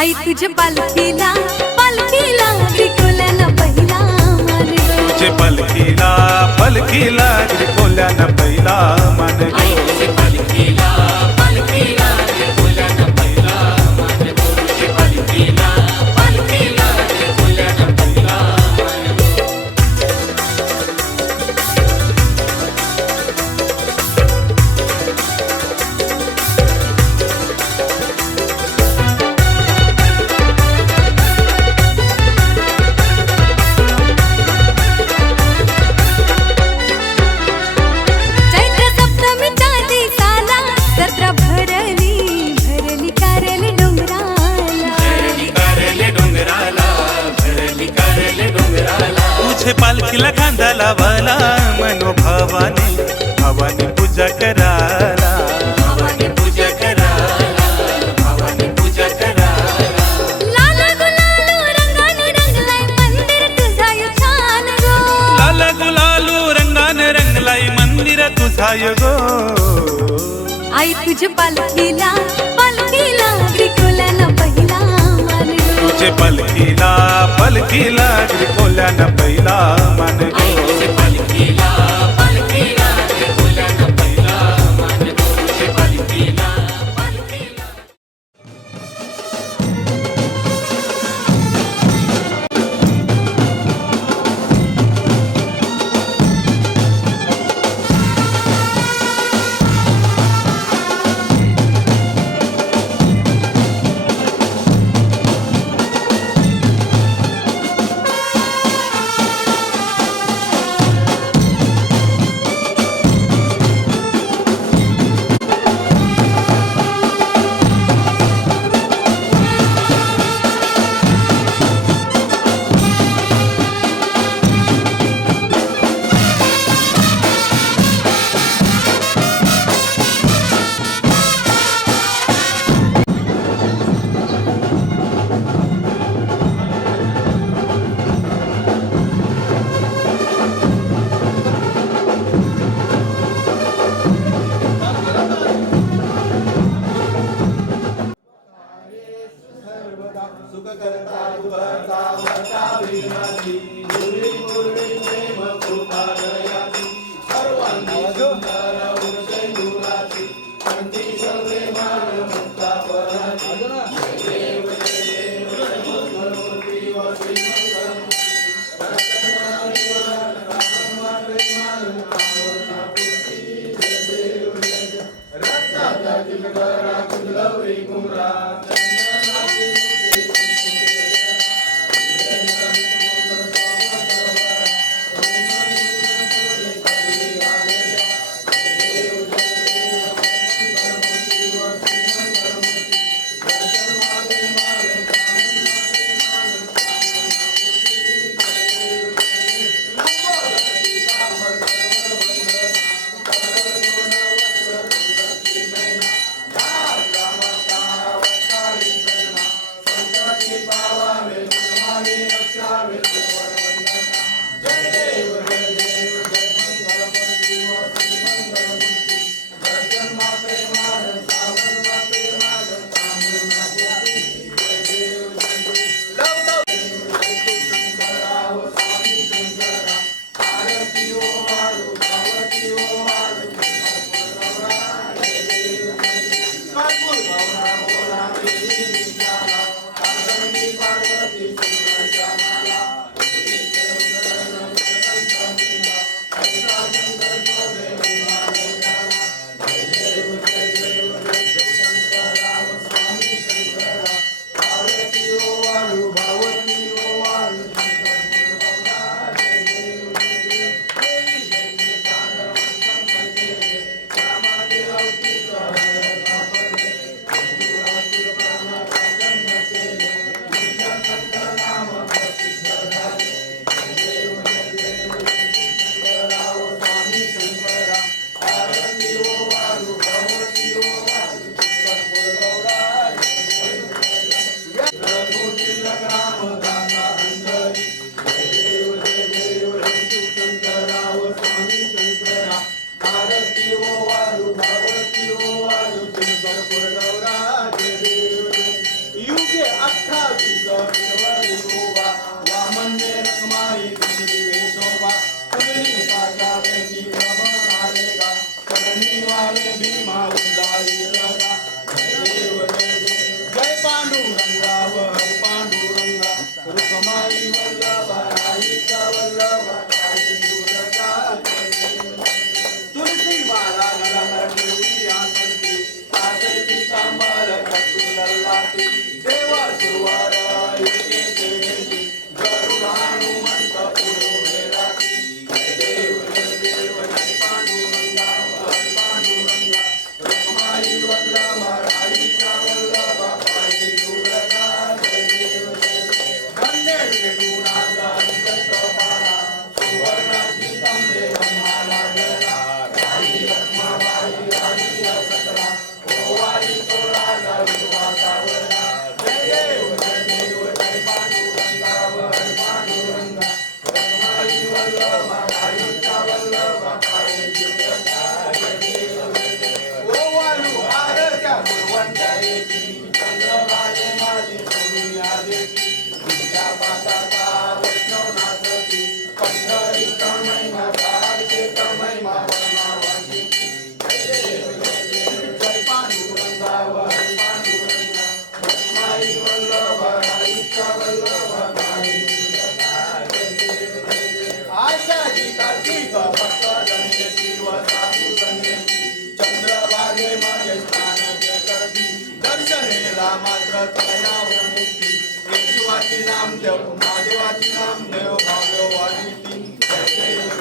आई तुझ्या पालखीला पालखीला त्रिकोल्यानं पहिला मान गं. तुझे पालखीला पालखीला त्रिकोल्यानं पहिला मान गं. आई तुझे पालखीला पालखीला त्रिकोल्यानं पहिला मान गं. तुझे पालखीला पालखीला त्रिकोल्यानं पहिला मान गं. चैत्र सप्तमीच्या दिवसाला जत्रा भरली भरली कारले डोंगराला. भरली कारले डोंगराला भरली कारले डोंगराला. तुझे पालखीला खांदा लावाला मनोभावाने भावाने पूजा कराला. भावाने पूजा कराला भावाने पूजा कराला. लाल गुलाल रंगाने रंगलाय मंदिर तुझा यो छान गं. लाल गुलालू रंगाने रंगलाई मंदिर तुझा गो. आई तुझ्या पालखीला पालखीला त्रिकोल्यानं पहिला मान गं. तुझे पालखीला पालखीला त्रिकोल्यानं पहिला मान गं. आई तुझे पालखीला पालखीला त्रिकोल्यानं पहिला मान गं. तुझे पालखीला पालखीला. देवा सुरवार येते देवी गरुड हनुमंत पुढे राखी जय देव जय पांडुरंगा पांडुरंगा रखमाई वल्लभा राईच्या वल्लभा पायी दुर्गा जय देव कन्ये वेणुनादा कल्पपाला सुवर्णाची तंबे ब्रह्माला गला राई रखमाबाई राई सकला ओवारी तोला विश्वासावरा जय देव जय पांडुरंगा पांडुरंगा रखमाई वल्लभा राईच्या वल्लभा पायी दुर्गा जय देव ओवाळू आरत्या गुणवंत्या येती चंद्रभागे माझी सोनिया देती तुझ्या पाताचा वैष्णव नाचती पंढरीत महिमा भारतीत महिमा वर्णावती जय देव जय पांडुरंगा पांडुरंगा रखमाई वल्लभा राईच्या वल्लभा पायी दुर्गा जय देव आषाढी कार्तिक भक्त जन्यती व साधू संन्यासी चंद्रभागे माझे स्नान करती दर्शनेला मात्र तयावर मुक्ती येशुवाची नामदेव महादेवाची नामदेव भाग्यवानी जय देव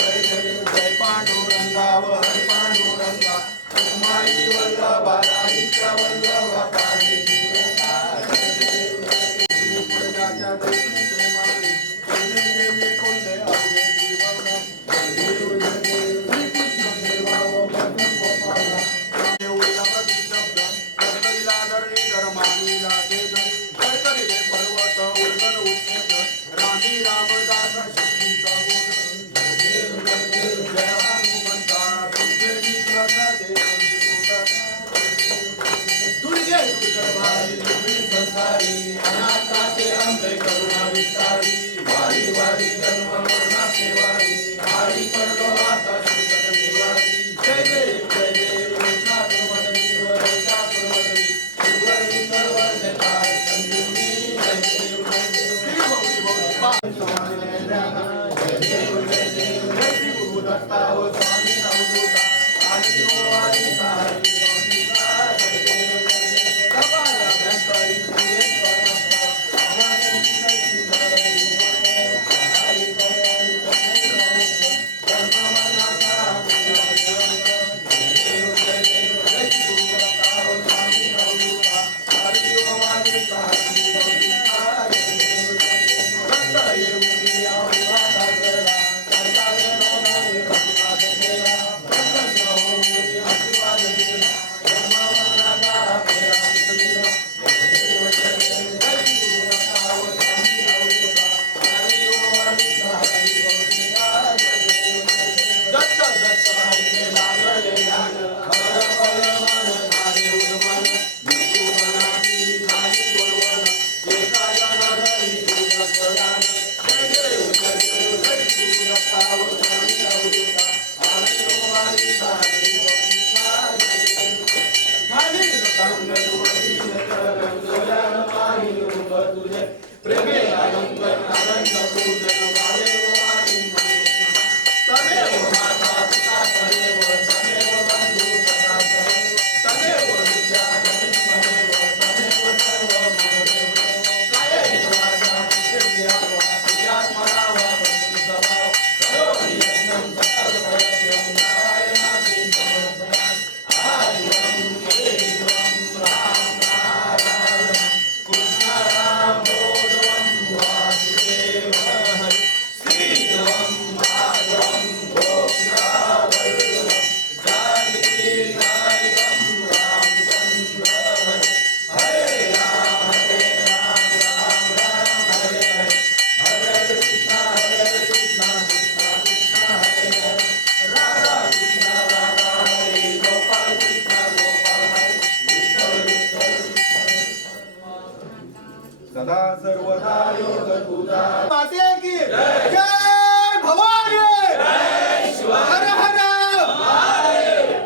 जय पांडुरंगा हर पांडुरंगा रखमाई वल्लभा राईच्या वल्लभा पायी दुर्गा जय देव पुढच्या देवते मारी कोणे गेले कोणते अवघे जीवन जय देव श्रीकृष्ण देवा व मधुर गोपाला देऊळला प्रति शब्द करकरीला धरणी धर्मानीला तेज करकरीले पर्वत उल्गन उच्चेत रामी रामदास शक्तीचा गुण जय देव जय हनुमंता तुझे विश्वासा देव दुर्गे दुर्गभारी दुर्बीन संसारी अनाथाचे अंबे करुणा विस्तारी वारी वारी जन्म मरणाचे वारी आळी पडलो आता संकट निवारी जय देव चातुर्मतनी वर चातुर्मतनी सुवर्णी सर्वर देताय संजीवनी जय देव श्री गौरी गौरी पाय स्वामी जय देव जय श्री गुरु दत्ता व स्वामी अवधूता आरती व वारी सारी गौरीता जय देव कपाला भ्रंतरी पूजे परमता आवाजन जय नरई सहाय करई धर्मवनाचा प्रेमे आनंद आनंद पूजन भावे वाणी तमेव माता पिता तमेव तमेव बंधु सखा तमेव विद्या तमेव सर्व महादेव काये वाचा विद्या वाचा वा वस्तु स्वभाव करोमि यज्ञं सकल प्रयत्नं नारायणाति समर्पयामि आदिवं देवं राम नारायण कृष्ण राम बोधवं वासुदेव हरि श्रीधवं माधवं गोपिकावल्लभं जानकी नायकं रामचन्द्र हरे हरे राम राम राम हरे हरे हरे कृष्ण कृष्ण कृष्ण हरे हरे राधा कृष्ण राधा हरे गोपाल कृष्ण गोपाल हरे विठ्ठल विठ्ठल सदा सर्वदा योग तुझा माते की जय भवानी जय शिव हर हर महादेव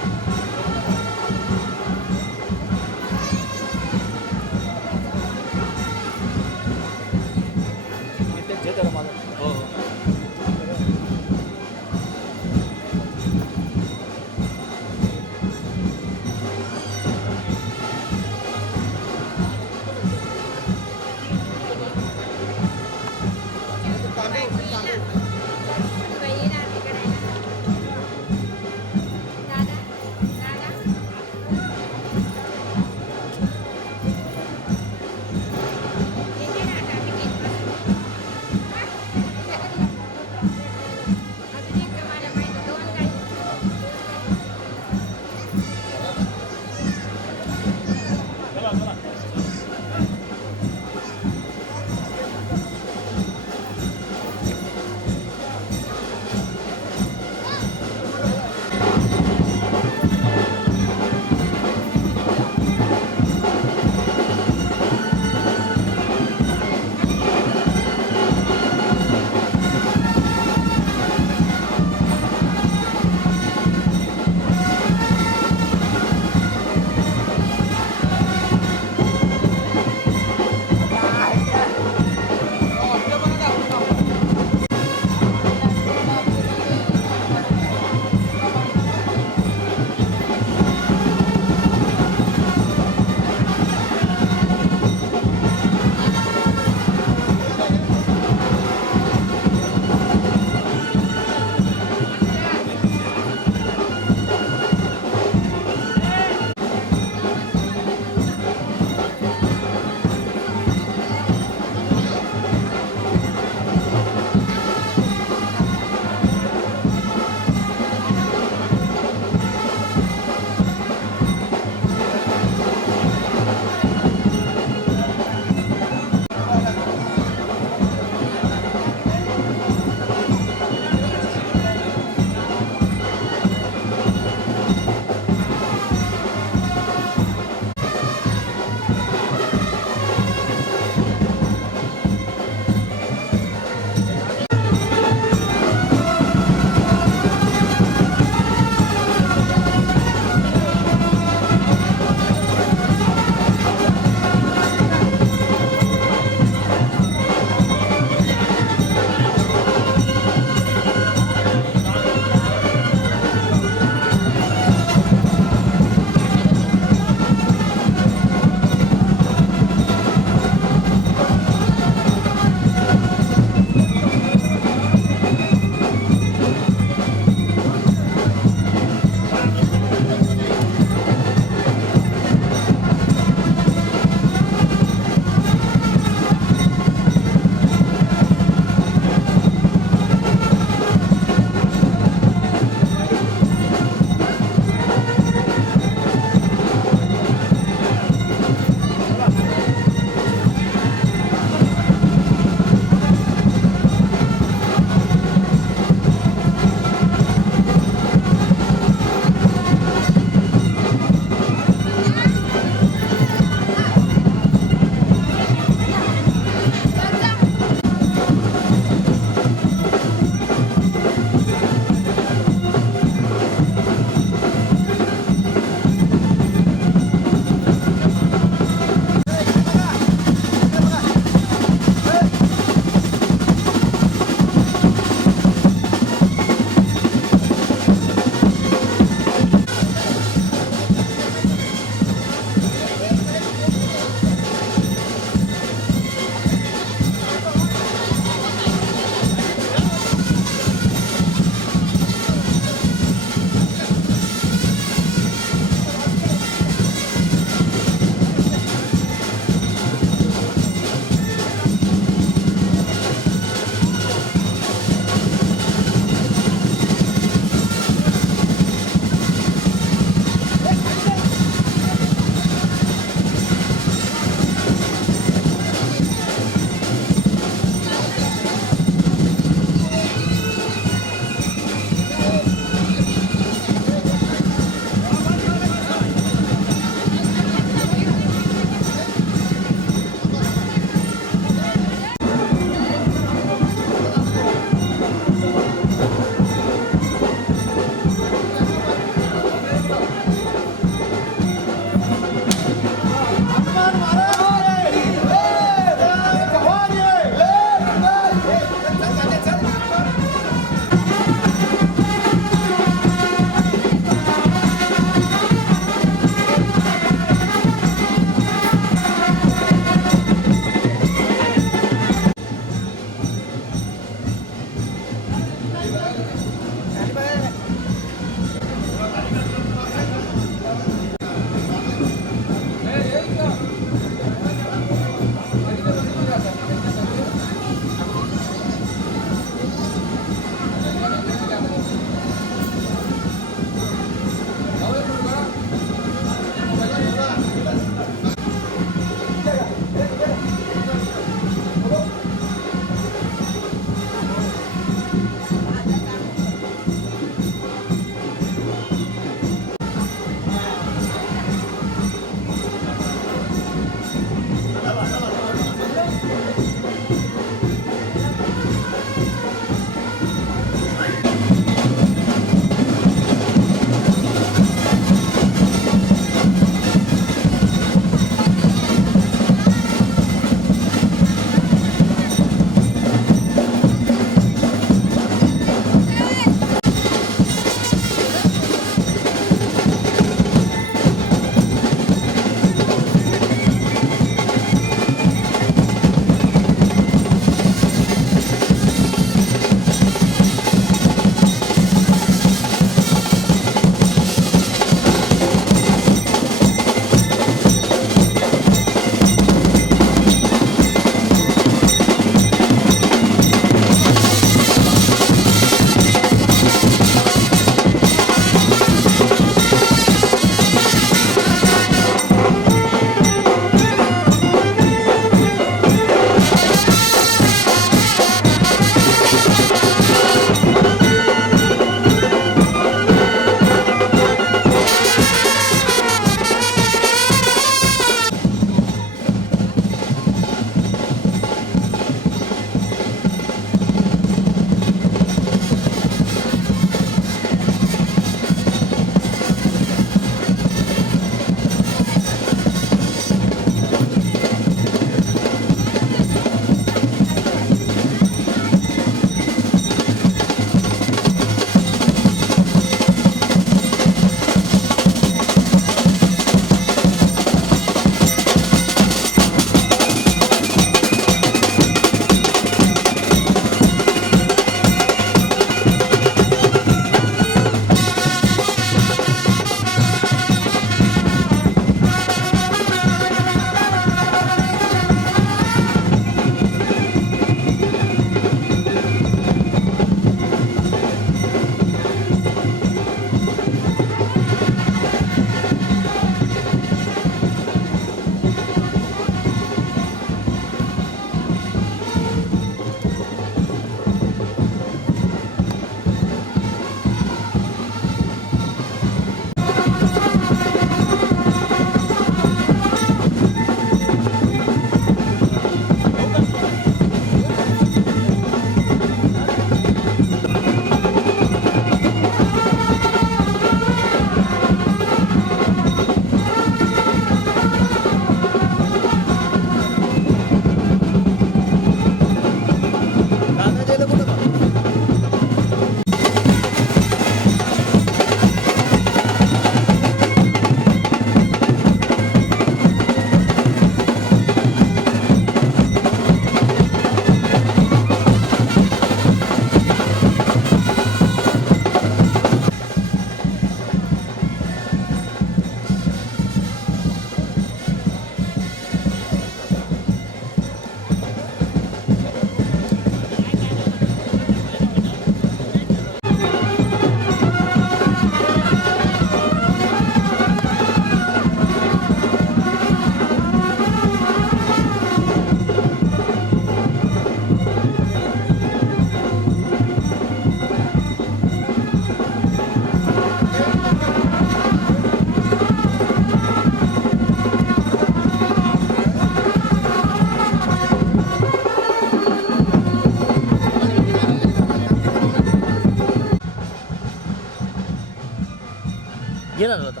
घे नारळ आता,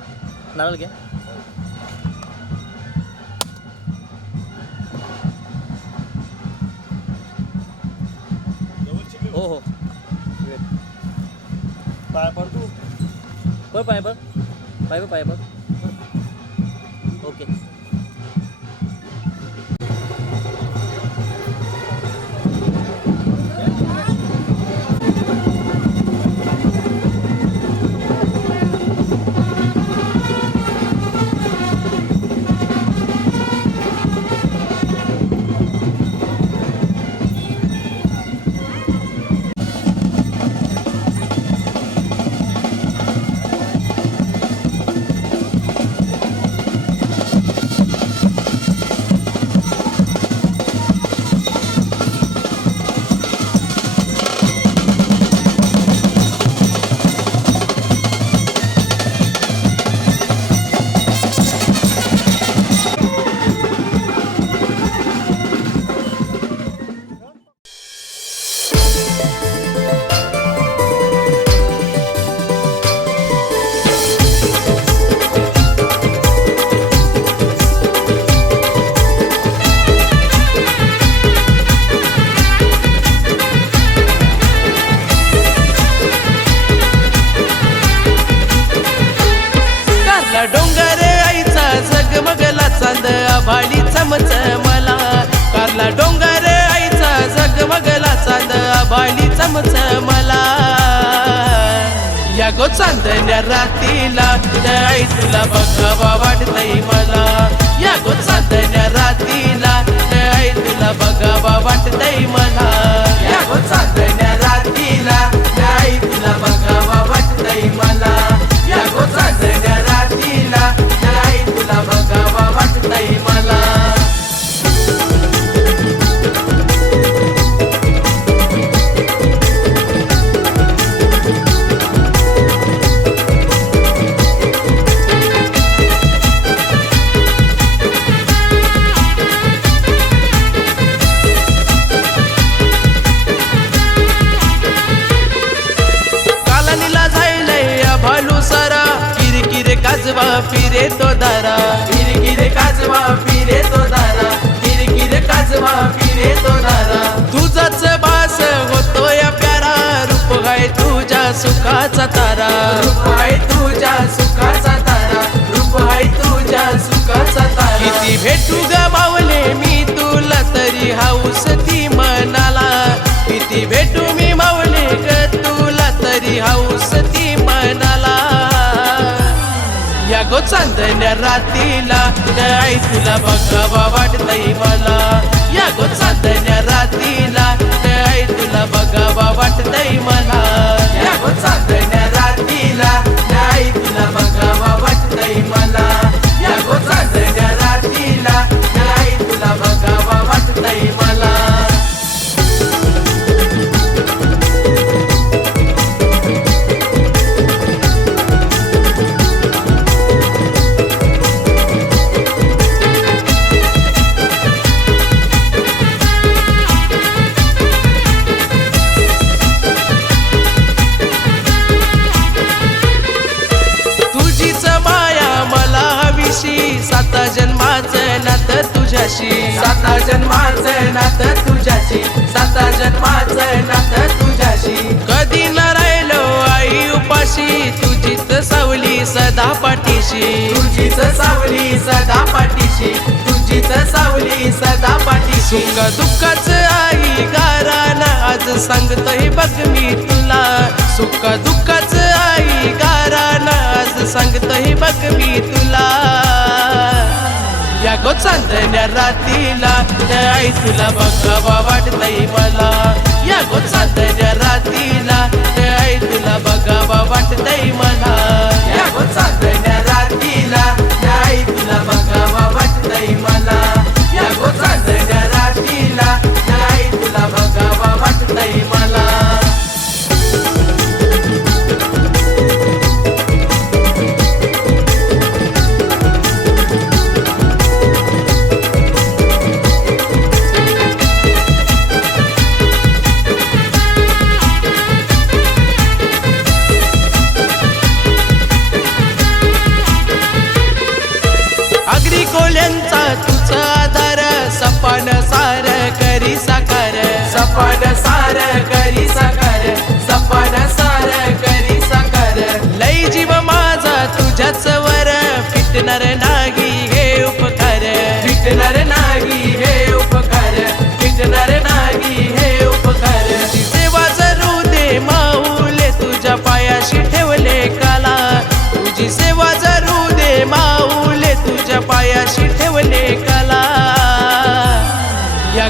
नारळ घ्या. हो हो पाय पड तू. पाय बघ पाय बघ. ओके. डोंगर आईचा जगमगला चांद आभाळी चमचमला. कारला डोंगर आईचा जगमगला चांद आभाळी चमचमला. या गो चांदण्या रातीला आई तुला बघावा वाटतंय मला. या गो चांदण्या रातीला आई तुला बघावा वाटतंय मला. या गो चांदण्या रातीला आई तुला बघावा वाटतंय मला. या गो चांदण्या रातीला आई तुला बघावा वाटतंय मला. काजवा फिरे तो दारा. किरकिरे काजवा फिरे तो दारा. किरकिरे काजवा फिरे तो दारा. तुझाच बास होतो या प्यारा. रूप आहे तुझ्या सुखाचा तारा. रूप आहे तुझ्या सुखाचा तारा. रूप आहे तुझ्या सुखाचा तारा. किती भेटू गमावले मी तुला तरी हाऊस ती मनाला. किती भेटू मी मावले ग तुला तरी हाऊस ती मनाला. या गो चांदण्या रातीला आई तुला बघावा वाटतंय मला. या गो चांदण्या रातीला आई तुला बघावा वाटतंय मला. या गो चांदण्या रातीला आई तुला बघावा वाटतंय मला. या गो चांदण्या रातीला आई तुला बघावा वाटतंय मला. साता जन्माचं नातं तुझ्याशी. साता जन्माचं नातं तुझ्याशी. साता जन्माचं नातं तुझ्याशी. कधी न राहिलो आई उपाशी. तुझीच सावली सदा पाठीशी. तुझीच सावली सदा पाठीशी. तुझीच सावली सदा पाठीशी. सुख दुःखाचं आई गाराना आज सांगतोय बघ मी तुला. सुख दुःखाचं आई गाराना आज सांगतोय बघ मी तुला. या गो चांदण्या रातीला आई तुला बघावा वाटतंय मला. या गो चांदण्या रातीला आई तुला बघावा वाटतंय मला. या गो चांदण्या रातीला आई तुला बघावा वाटतंय मला. या गो चांदण्या रातीला आई तुला बघावा वाटतंय मला.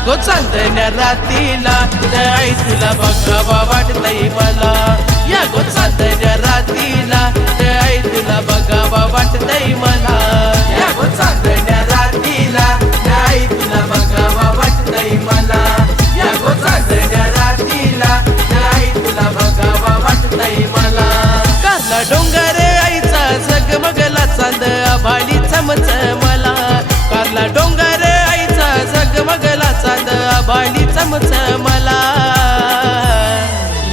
गो चांदण्या रातीला आई तुला बघावा वाटतय मला या गो चांदण्या रातीला आई तुला बघावा वाटतय मला या गो चांदण्या रातीला आई तुला बघावा वाटतय मला या गो चांदण्या रातीला आई तुला बघावा वाटतय मला काला डोंगर आईचा झगमगला चांद आभाळी चमच मला काला डोंगर आईचा झगमगला चांद आभाळी चमच मला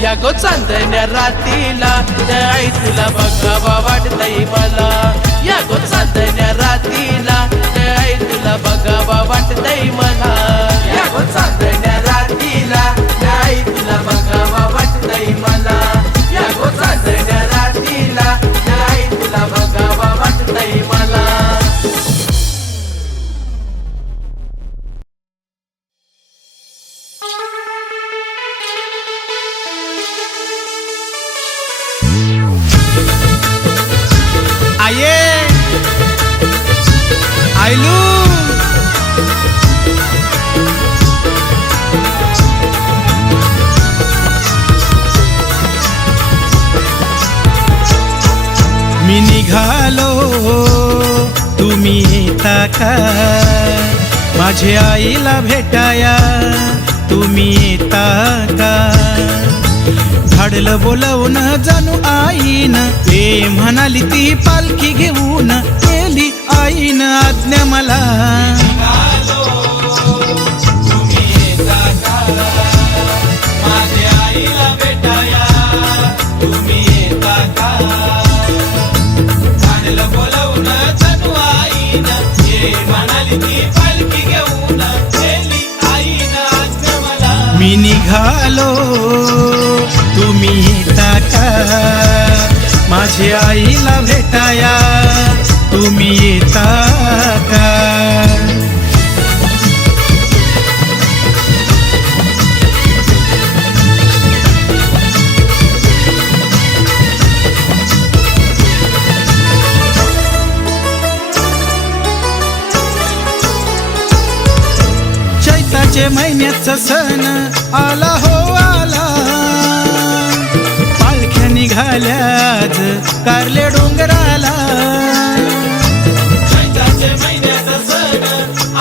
या गो चांदण्या रातीला आई तुला बघावा वाटतय मला या गो चांदण्या रातीला आई तुला बघावा वाटतय मला या गो चांदण्या रातीला आई तुला बघावा वाटतय मला या गो चांदण्या रातीला आई तुला बघावा वाटतय मला आये आयलू मी निघालो तुम्ही येता का माझ्या आईला भेटाया तुम्ही येता का धाडलं बोलवून जणू आईन ते म्हणाली ती पालखी घेऊन केली आईन आज्ञा मला मी निघालो तुम्ही येता का माझ्या आईला भेटाया तुम्ही येता का चैताचे महिन्याचा सण आला हो आला पालख्या निघाल्याज कारले डोंगराला चैताचे महिन्याचा सण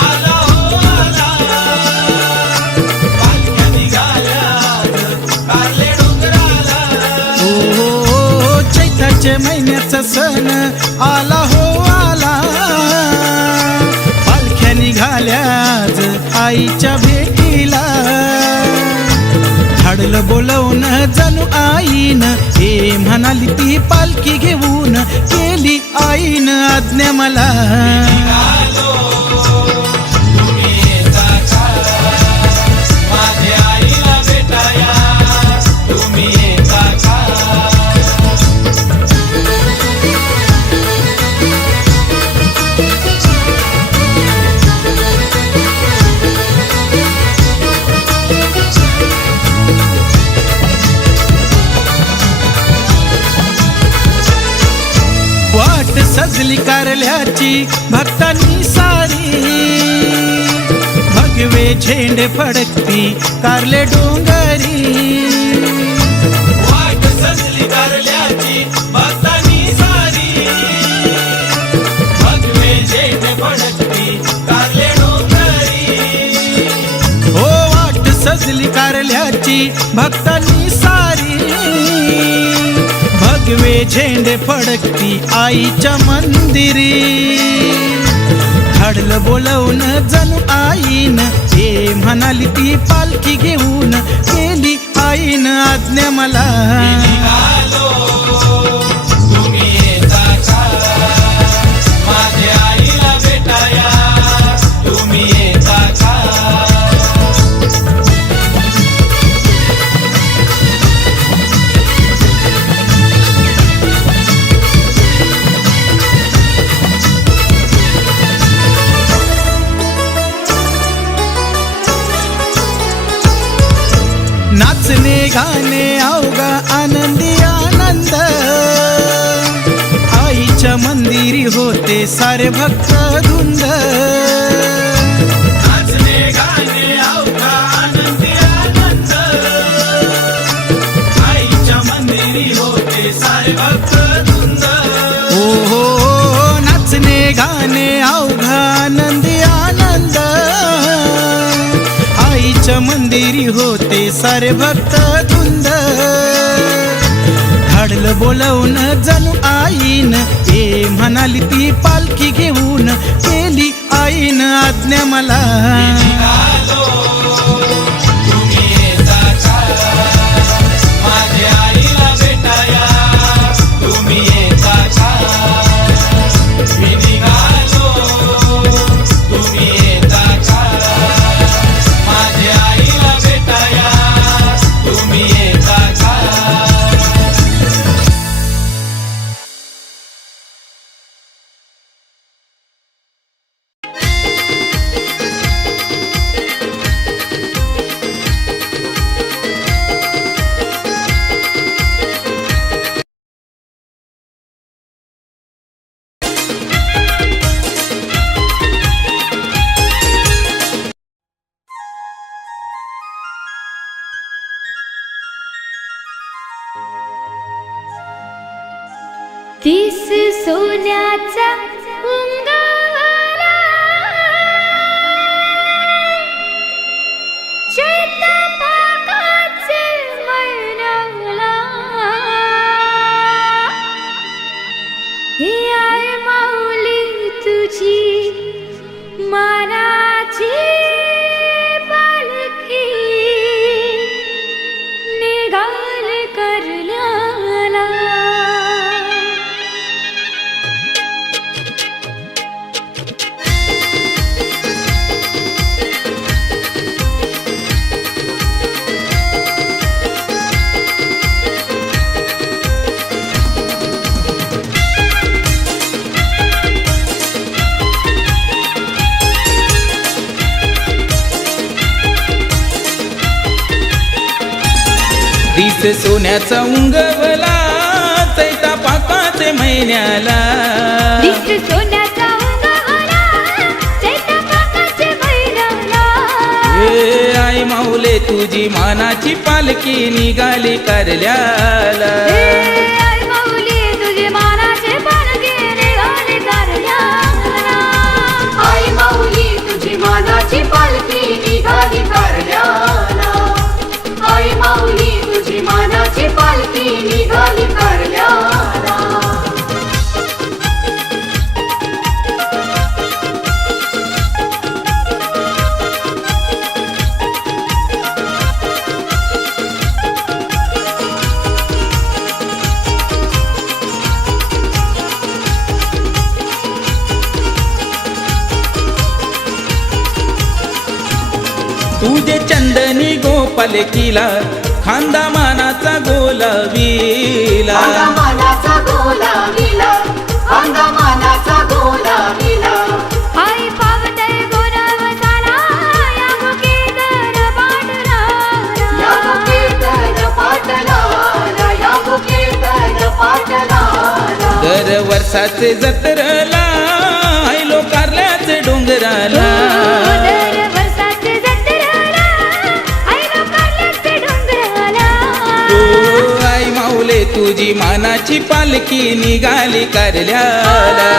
आला हो आला पालख्या निघाल्याज कारले डोंगराला हो चैताचे महिन्याचा सण आला हो आला पालख्या निघाल्याज आईच्या भेटीला धाडलं बोलवून जणू आईन हे म्हणाली ती पालखी घेऊन केली आईन आज्ञा मला वाट सजली कारल्याची भक्तांनी सारी भगवे झेंडे फडकती कारले डोंगरी वाट सजली कारल्याची भक्तांनी सारी भगवे झेंडे फडकती कारले डोंगरी हो वाट सजली कारल्याची भक्तांनी सारी भगवे झेंडे फडकती आईच्या मंदिरी धाडलं बोलवून जणू आईन हे म्हणाली ती पालखी घेऊन केली आईन आज्ञा मला नाचणे गाणे अवघा आनंदी आनंद आईच्या मंदिरी होते सारे भक्त धुंद नाचणे गाणे विठ्ठलाच्या मंदिरी होते सारे भक्त धुंद धाडलं बोलवून जणू आईन ए म्हणाली ती पालखी घेऊन केली आईन आज्ञा मला तुम्ही येता का माझ्या आईला भेटाया तुम्ही येता का मी निघालो तुम्ही येता का माझ्या आईला भेटाया तुम्ही येता का तीस सोन्याचा उंगवला चैतपाकाचे मनवला ही आहे माऊली तुझी मानाची पालखी निघाल करण्याला तीस सोन्याचा उंगवला चैता पाकाचे महिन्याला तीस सोन्याचा उंगवला चैतपाकाचे महिन्याला हे आई माऊले तुझी मानाची पालखी निघाली कारल्याला हे आई माऊली तुझी मानाची पालखी निघाली कारल्याला आई माऊली तुझी मानाची पालखी निघाली कारल्याला आई माऊली तुझी मानाची पालखी निघाली कारल्याला तुझे चंदनी गोपालकीला खांदा मानाचा गोलावीला मानाचा गोला विला मानाचा गोला विला आई पावते गुणवताला या मुखीतर पाटला या कीर्तन पाटला या कीर्तन पाटला दर वर्षाचे जत्रला आयलो कारल्याचे डोंगराला दर वर्षाचे जत्रेला आईला कारल्याचे डोंगराला ओ आई माऊले तुझी मानाची पालखी निघाली कारल्याला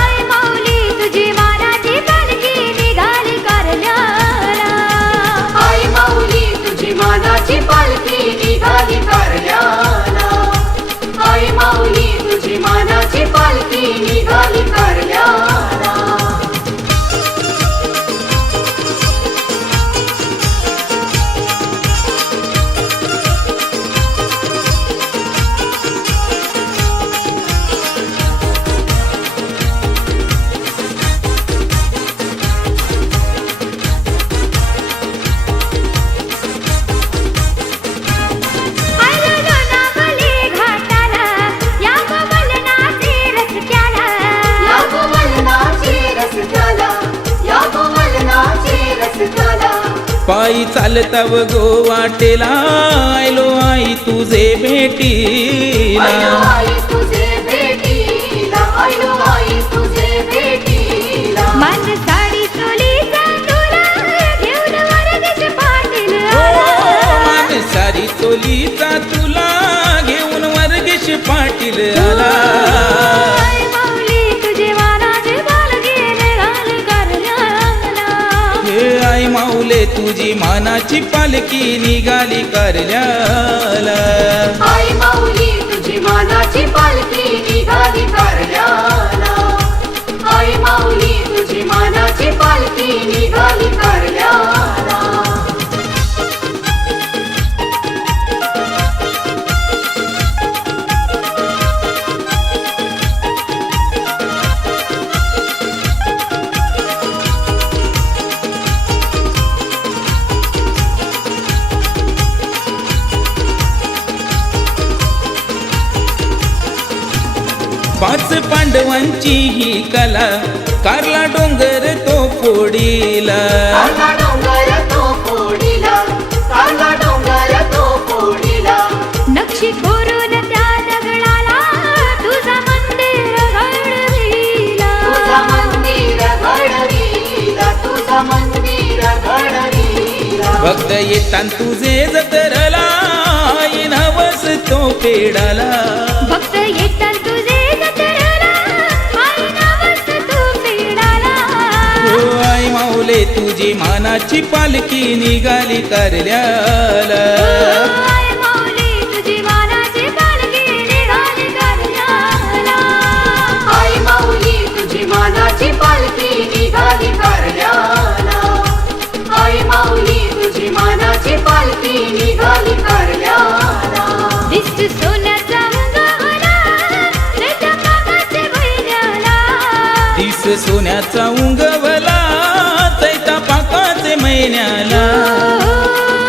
आई माऊली तुझी मानाची पालखी निघाली कारल्याला आई माऊली तुझी मानाची पालखी निघाली कारल्याला आई माऊली तुझी मानाची पालखी निघाली कारल्याला आईला लोणावली घाटाला या गोवलनाचे रस्त्याला या गोवलनाची रस्त्याला या गोवलनाची रस्त्याला पायी चालताव गो वाटेला आयलो आई तुझे भेटीला आयो आई तुझे भेटीला आयो आई तुझे भेटीला मन साडी चोलीचा तुला घेऊन वर्गेश पाटील मान सारी चोलीचा तुला घेऊन वर्गेश पाटील आला आई माऊली तुझी मानाची पालखी निघाली कारल्याला हे आई माऊले तुझी मानाची पालखी निघाली कारल्याला. आई माऊली तुझी मानाची पालखी निघाली कारल्याला. आई माऊली तुझी मानाची पालखी निघाली कारल्याला. पाच पांडवांची ही कला कारला डोंगर तो फोडीला. कारला डोंगर तो फोडीला. कारला डोंगर तो फोडीला. नक्षी कोरून त्या दगडाला तुझा मंदिर घडविला. तुझा मंदिर घडविला. तुझा मंदिर घडविला. भक्त येतान तुझे जतरला नवस तो पेडाला. भक्त येतात तुझे जत्रेला, आई नवस तू फेडाला. हो आई माऊले तुझी मानाची पालखी निघाली कारल्याला. आई माऊली तुझी मानाची पालखी निघाली कारल्याला. आई माऊली तुझी मानाची पालखी निघाली कारल्याला. आई माऊली तुझी मानाची पालखी निघाली कारल्याला. दिसत सोन्याचा उंगवला, त्याच्या पाकाचे महिन्याला. तीस सोन्याचा उंगवला तैता पाकाचे महिन्याला.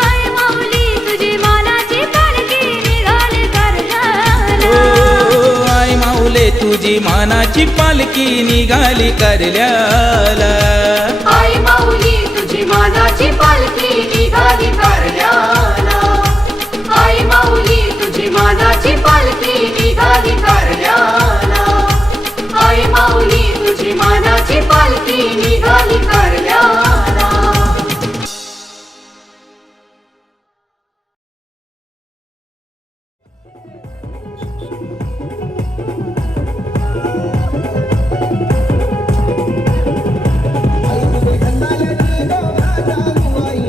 आई माऊली तुझी मानाची पालखी निघाली कारल्याला. हो आई माऊले तुझी मानाची पालखी निघाली कारल्याला. आई माऊली तुझी मानाची पालखी निघाली कारल्याला. आई माऊली तुझी मानाची पालखी निघाली कारल्याला. आई माऊली तुझी मानाची पालखी निघाली कारल्याला. आई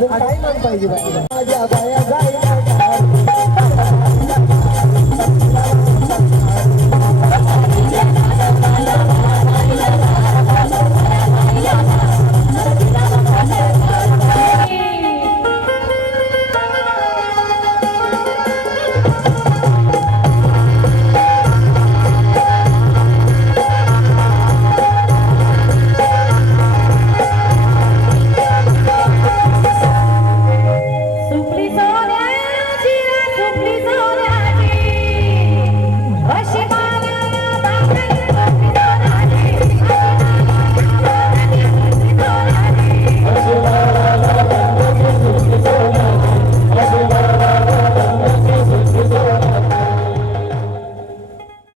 अजून काय म्हण पाहिजे बाई? माझ्या बाया जायला